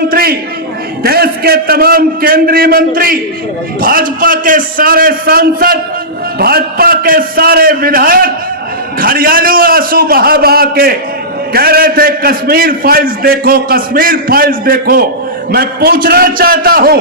मंत्री, देश के तमाम केंद्रीय मंत्री, भाजपा के सारे सांसद, भाजपा के सारे विधायक घड़ियालू आंसू बहा बहा के कह रहे थे कश्मीर फाइल्स देखो, कश्मीर फाइल्स देखो। मैं पूछना चाहता हूं,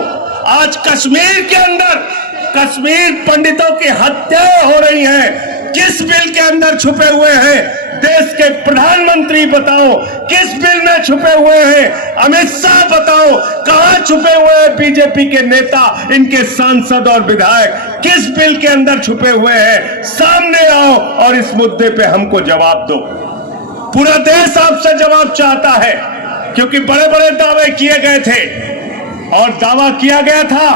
आज कश्मीर के अंदर कश्मीर पंडितों की हत्याएं हो रही हैं, किस बिल के अंदर छुपे हुए हैं? देश के प्रधानमंत्री बताओ किस बिल में छुपे हुए हैं? अमित शाह बताओ कहां छुपे हुए हैं? बीजेपी के नेता, इनके सांसद और विधायक किस बिल के अंदर छुपे हुए हैं? सामने आओ और इस मुद्दे पे हमको जवाब दो। पूरा देश आपसे जवाब चाहता है, क्योंकि बड़े बड़े दावे किए गए थे और दावा किया गया था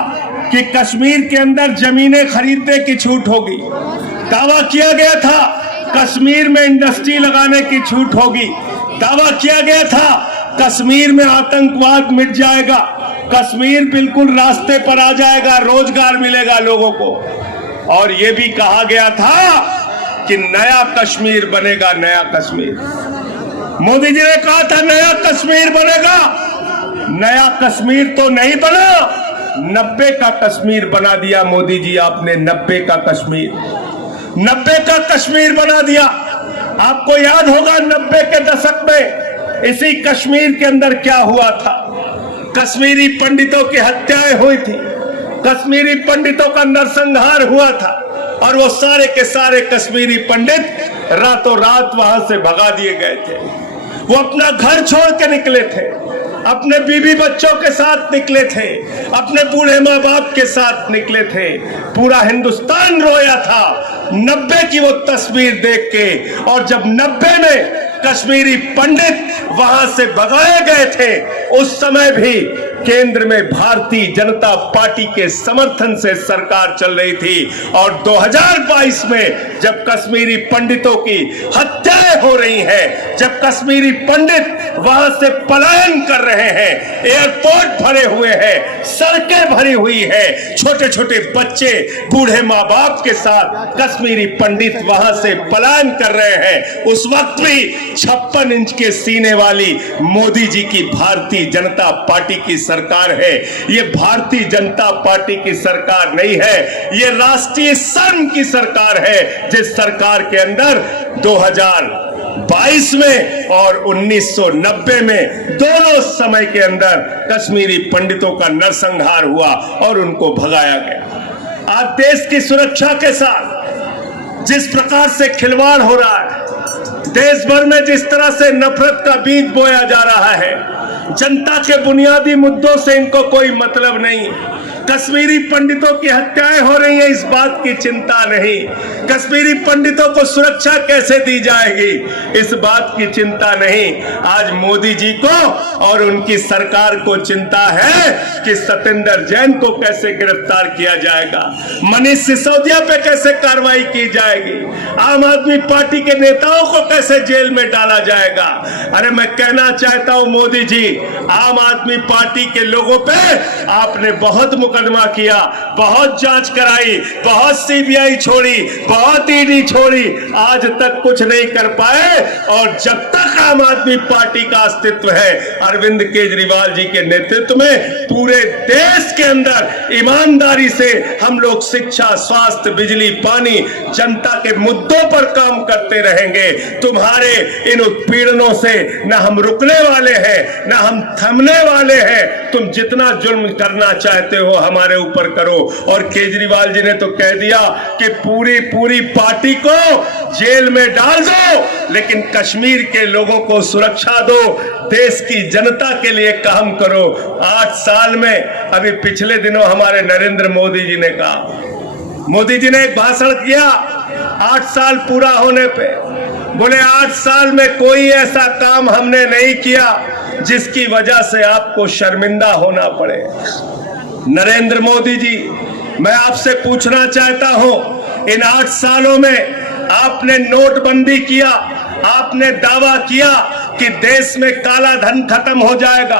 कि कश्मीर के अंदर जमीनें खरीदने की छूट होगी। दावा किया गया था कश्मीर में इंडस्ट्री लगाने की छूट होगी। दावा किया गया था कश्मीर में आतंकवाद मिट जाएगा, कश्मीर बिल्कुल रास्ते पर आ जाएगा, रोजगार मिलेगा लोगों को। और यह भी कहा गया था कि नया कश्मीर बनेगा, नया कश्मीर। मोदी जी ने कहा था नया कश्मीर बनेगा। नया कश्मीर तो नहीं बना, 90 का कश्मीर बना दिया मोदी जी आपने। 90 का कश्मीर, 90 का कश्मीर बना दिया। आपको याद होगा 90 के दशक में इसी कश्मीर के अंदर क्या हुआ था? कश्मीरी पंडितों की हत्याएं हुई थी, कश्मीरी पंडितों का नरसंहार हुआ था और वो सारे के सारे कश्मीरी पंडित रातों रात वहां से भगा दिए गए थे। वो अपना घर छोड़ के निकले थे, अपने बीवी बच्चों के साथ निकले थे, अपने बूढ़े माँ बाप के साथ निकले थे। पूरा हिंदुस्तान रोया था 90 की वो तस्वीर देख के। और जब 90 में कश्मीरी पंडित वहां से भगाए गए थे, उस समय भी केंद्र में भारतीय जनता पार्टी के समर्थन से सरकार चल रही थी। और 2022 में जब कश्मीरी पंडितों की हत्याएं हो रही हैं, जब कश्मीरी पंडित वहां से पलायन कर रहे हैं, एयरपोर्ट भरे हुए हैं, सड़कें भरी हुई है, छोटे छोटे बच्चे बूढ़े माँ बाप के साथ कश्मीरी पंडित वहां से पलायन कर रहे हैं, उस वक्त भी 56 इंच के सीने वाली मोदी जी की भारतीय जनता पार्टी की सरकार है। ये भारतीय जनता पार्टी की सरकार नहीं है, ये राष्ट्रीय शर्म की सरकार है, जिस सरकार के अंदर 2022 में और 1990 में दोनों समय के अंदर कश्मीरी पंडितों का नरसंहार हुआ और उनको भगाया गया। आज देश की सुरक्षा के साथ जिस प्रकार से खिलवाड़ हो रहा है, देश भर में जिस तरह से नफरत का बीज बोया जा रहा है, जनता के बुनियादी मुद्दों से इनको कोई मतलब नहीं। कश्मीरी पंडितों की हत्याएं हो रही हैं, इस बात की चिंता नहीं। कश्मीरी पंडितों को सुरक्षा कैसे दी जाएगी, इस बात की चिंता नहीं। आज मोदी जी को और उनकी सरकार को चिंता है कि सत्येंद्र जैन को कैसे गिरफ्तार किया जाएगा, मनीष सिसोदिया पे कैसे कार्रवाई की जाएगी, आम आदमी पार्टी के नेताओं को कैसे जेल में डाला जाएगा। अरे मैं कहना चाहता हूं मोदी जी, आम आदमी पार्टी के लोगों पे आपने बहुत मुकदमा किया, बहुत जांच कराई, बहुत सीबीआई छोड़ी, बहुत ईडी छोड़ी, आज तक कुछ नहीं कर पाए। और जब तक आम आदमी पार्टी का अस्तित्व है, अरविंद केजरीवाल जी के नेतृत्व में पूरे देश के अंदर ईमानदारी से हम लोग शिक्षा, स्वास्थ्य, बिजली, पानी, जनता के मुद्दों पर काम करते रहेंगे। तुम्हारे इन उत्पीड़नों से न हम रुकने वाले हैं, न हम थमने वाले हैं। तुम जितना जुल्म करना चाहते हो हमारे ऊपर करो। और केजरीवाल जी ने तो कह दिया कि पूरी पार्टी को जेल में डाल दो, लेकिन कश्मीर के लोगों को सुरक्षा दो, देश की जनता के लिए काम करो। 8 साल में, अभी पिछले दिनों हमारे नरेंद्र मोदी जी ने कहा, मोदी जी ने एक भाषण किया 8 साल पूरा होने पे, बोले 8 साल में कोई ऐसा काम हमने नहीं किया जिसकी वजह से आपको शर्मिंदा होना पड़े। नरेंद्र मोदी जी, मैं आपसे पूछना चाहता हूं, इन 8 सालों में आपने नोटबंदी किया, आपने दावा किया कि देश में काला धन खत्म हो जाएगा,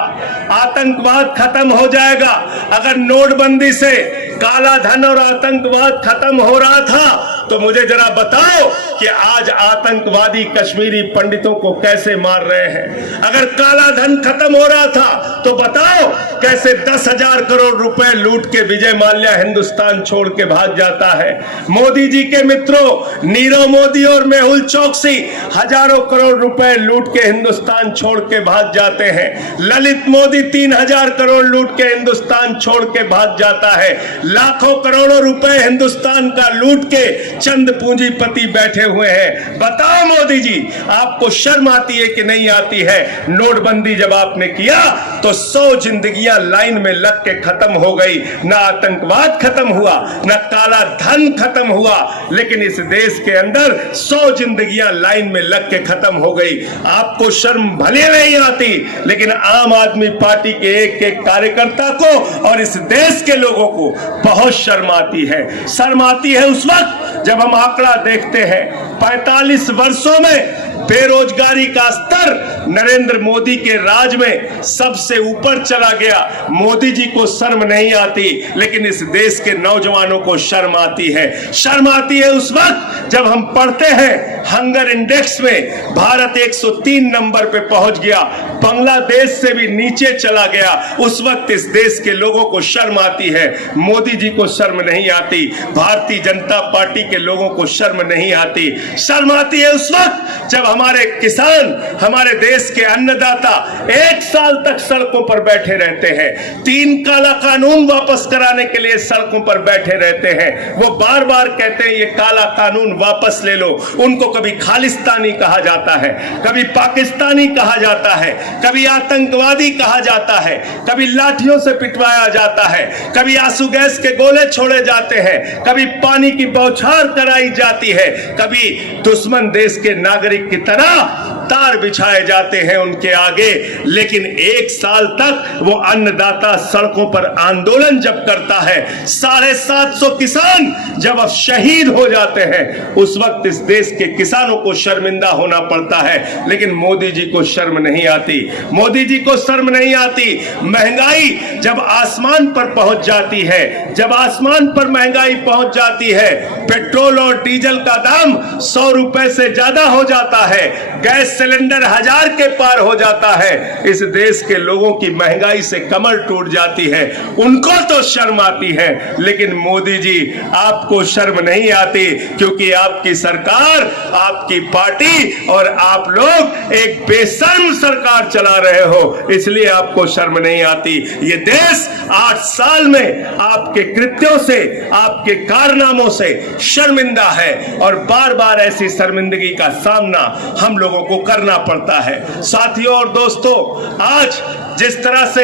आतंकवाद खत्म हो जाएगा। अगर नोटबंदी से काला धन और आतंकवाद खत्म हो रहा था तो मुझे जरा बताओ कि आज आतंकवादी कश्मीरी पंडितों को कैसे मार रहे हैं। अगर काला धन खत्म हो रहा था तो बताओ कैसे 10,000 करोड़ रुपए लूट के विजय माल्या हिंदुस्तान छोड़ के भाग जाता है। मोदी जी के मित्रों नीरव मोदी और मेहुल चोकसी हजारों करोड़ रुपए लूट के हिंदुस्तान छोड़ के भाग जाते हैं। ललित मोदी 3,000 करोड़ लूट के हिंदुस्तान छोड़ के भाग जाता है। लाखों करोड़ों रुपए हिंदुस्तान का लूट के चंद पूंजीपति बैठे हुए हैं। बताओ मोदी जी, आपको शर्म आती है कि नहीं आती है? नोटबंदी जब आपने किया तो 100 जिंदगियां लाइन में लग के खत्म हो गई। ना आतंकवाद खत्म हुआ, ना काला धन खत्म हुआ, लेकिन इस देश के अंदर 100 जिंदगियां लाइन में लग के खत्म हो गई। आपको शर्म भले नहीं आती, लेकिन आम आदमी पार्टी के एक एक कार्यकर्ता को और इस देश के लोगों को बहुत शर्म आती है। शर्म आती है उस वक्त जब हम आंकड़ा देखते हैं 45 वर्षों में बेरोजगारी का स्तर नरेंद्र मोदी के राज में सबसे ऊपर चला गया। मोदी जी को शर्म नहीं आती, लेकिन इस देश के नौजवानों को शर्म आती है। शर्म आती है उस वक्त जब हम पढ़ते हैं हंगर इंडेक्स में भारत 103 नंबर पे पहुंच गया, बांग्लादेश से भी नीचे चला गया। उस वक्त इस देश के लोगों को शर्म आती है। मोदी जी को शर्म नहीं आती, भारतीय जनता पार्टी के लोगों को शर्म नहीं आती। शर्म आती है उस वक्त जब हमारे किसान, हमारे देश के अन्नदाता 1 साल तक सड़कों पर बैठे रहते हैं। 3 काला कानून वापस कराने के लिए सड़कों पर बैठे रहते हैं। वो बार बार कहते हैं ये काला कानून वापस ले लो। उनको कभी खालिस्तानी कहा जाता है, कभी पाकिस्तानी कहा जाता है, कभी आतंकवादी कहा जाता है, कभी लाठियों से पिटवाया जाता है, कभी आंसू गैस के गोले छोड़े जाते हैं, कभी पानी की बौछार कराई जाती है, कभी दुश्मन देश के नागरिक की तरह तार बिछाए जाते हैं उनके आगे। लेकिन 1 साल तक वो अन्नदाता सड़कों पर आंदोलन जब करता है, 750 किसान जब अब शहीद हो जाते हैं, उस वक्त इस देश के किसानों को शर्मिंदा होना पड़ता है। लेकिन मोदी जी को शर्म नहीं आती, मोदी जी को शर्म नहीं आती। महंगाई जब आसमान पर पहुंच जाती है, जब आसमान पर महंगाई पहुंच जाती है, पेट्रोल और डीजल का दाम 100 रुपए से ज्यादा हो जाता है, गैस सिलेंडर 1000 के पार हो जाता है, इस देश के लोगों की महंगाई से कमर टूट जाती है। उनको तो शर्म आती है, लेकिन मोदी जी आपको शर्म नहीं आती, क्योंकि आपकी सरकार, आपकी पार्टी और आप लोग एक बेशर्म सरकार चला रहे हो, इसलिए आपको शर्म नहीं आती। ये देश 8 साल में आपके कृत्यों से, आपके कारनामों से शर्मिंदा है और बार बार ऐसी शर्मिंदगी का सामना हम लोगों को करना पड़ता है। साथियों और दोस्तों, आज जिस तरह से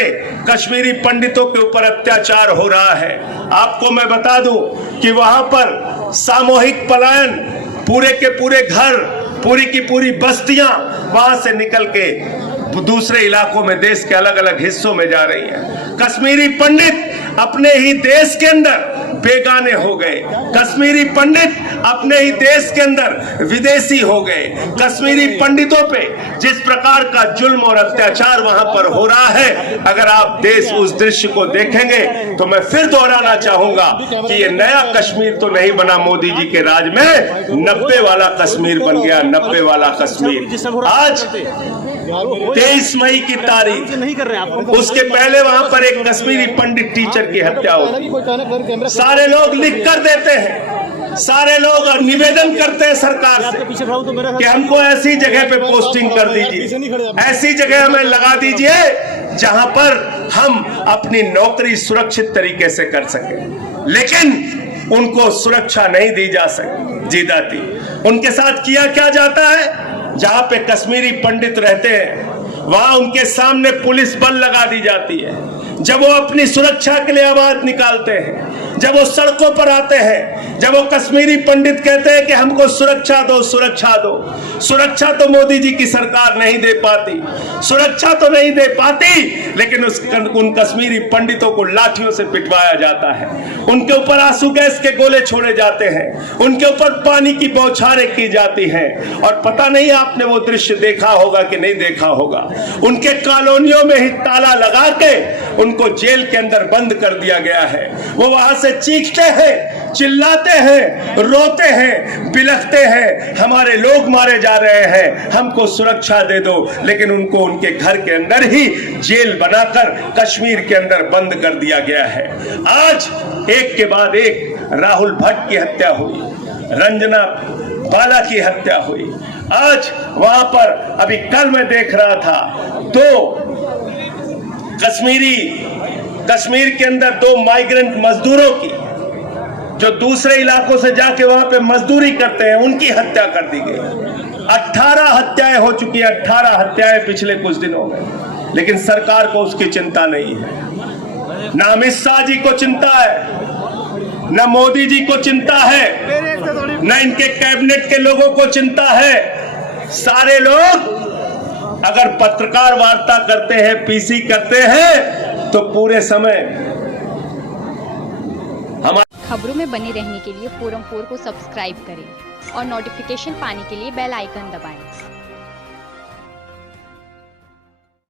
कश्मीरी पंडितों के ऊपर अत्याचार हो रहा है, आपको मैं बता दूं कि वहां पर सामूहिक पलायन, पूरे के पूरे घर, पूरी की पूरी बस्तियां वहां से निकल के दूसरे इलाकों में, देश के अलग अलग हिस्सों में जा रही हैं। कश्मीरी पंडित अपने ही देश के अंदर बेगाने हो गए, कश्मीरी पंडित अपने ही देश के अंदर विदेशी हो गए। कश्मीरी पंडितों पे जिस प्रकार का जुल्म और अत्याचार वहां पर हो रहा है, अगर आप देश उस दृश्य को देखेंगे तो मैं फिर दोहराना चाहूंगा कि ये नया कश्मीर तो नहीं बना मोदी जी के राज में, 90 वाला कश्मीर बन गया, 90 वाला कश्मीर। आज 23 मई की तारीख, उसके पहले वहां पर एक कश्मीरी पंडित टीचर की हत्या हुई। सारे लोग लिख कर देते हैं, सारे लोग निवेदन करते हैं सरकार से कि हमको ऐसी जगह पे पोस्टिंग कर दीजिए, ऐसी जगह हमें लगा दीजिए जहां पर हम अपनी नौकरी सुरक्षित तरीके से कर सकें। लेकिन उनको सुरक्षा नहीं दी जाती। उनके साथ किया क्या जाता है? जहां पे कश्मीरी पंडित रहते हैं वहां उनके सामने पुलिस बल लगा दी जाती है। जब वो अपनी सुरक्षा के लिए आवाज निकालते हैं, जब वो सड़कों पर आते हैं, जब वो कश्मीरी पंडित कहते हैं कि हमको सुरक्षा दो, सुरक्षा दो, सुरक्षा तो मोदी जी की सरकार नहीं दे पाती, सुरक्षा तो नहीं दे पाती, लेकिन उन कश्मीरी पंडितों को लाठियों से पिटवाया जाता है, उनके ऊपर आंसू गैस के गोले छोड़े जाते हैं, उनके ऊपर पानी की बौछारें की जाती हैं। और पता नहीं आपने वो दृश्य देखा होगा कि नहीं देखा होगा, उनके कॉलोनियों में ही ताला लगा के उनको जेल के अंदर बंद कर दिया गया है। वो वहां से चीखते हैं, चिल्लाते हैं, रोते हैं, बिलखते हैं, हमारे लोग मारे जा रहे हैं, हमको सुरक्षा दे दो, लेकिन उनको उनके घर के अंदर ही जेल बनाकर कश्मीर के अंदर बंद कर दिया गया है। आज एक के बाद एक राहुल भट्ट की हत्या हुई, रंजना बाला की हत्या हुई। आज वहां पर अभी कल मैं देख रहा था तो कश्मीर के अंदर 2 माइग्रेंट मजदूरों की, जो दूसरे इलाकों से जाके वहां पे मजदूरी करते हैं, उनकी हत्या कर दी गई। 18 हत्याएं हो चुकी हैं, 18 हत्याएं पिछले कुछ दिनों में, लेकिन सरकार को उसकी चिंता नहीं है। ना अमित शाह जी को चिंता है, न मोदी जी को चिंता है, न इनके कैबिनेट के लोगों को चिंता है। सारे लोग अगर पत्रकार वार्ता करते हैं, पीसी करते हैं, तो पूरे समय हमारे खबरों में बने रहने के लिए फोरम 4 को सब्सक्राइब करें और नोटिफिकेशन पाने के लिए बेल आइकन दबाएं।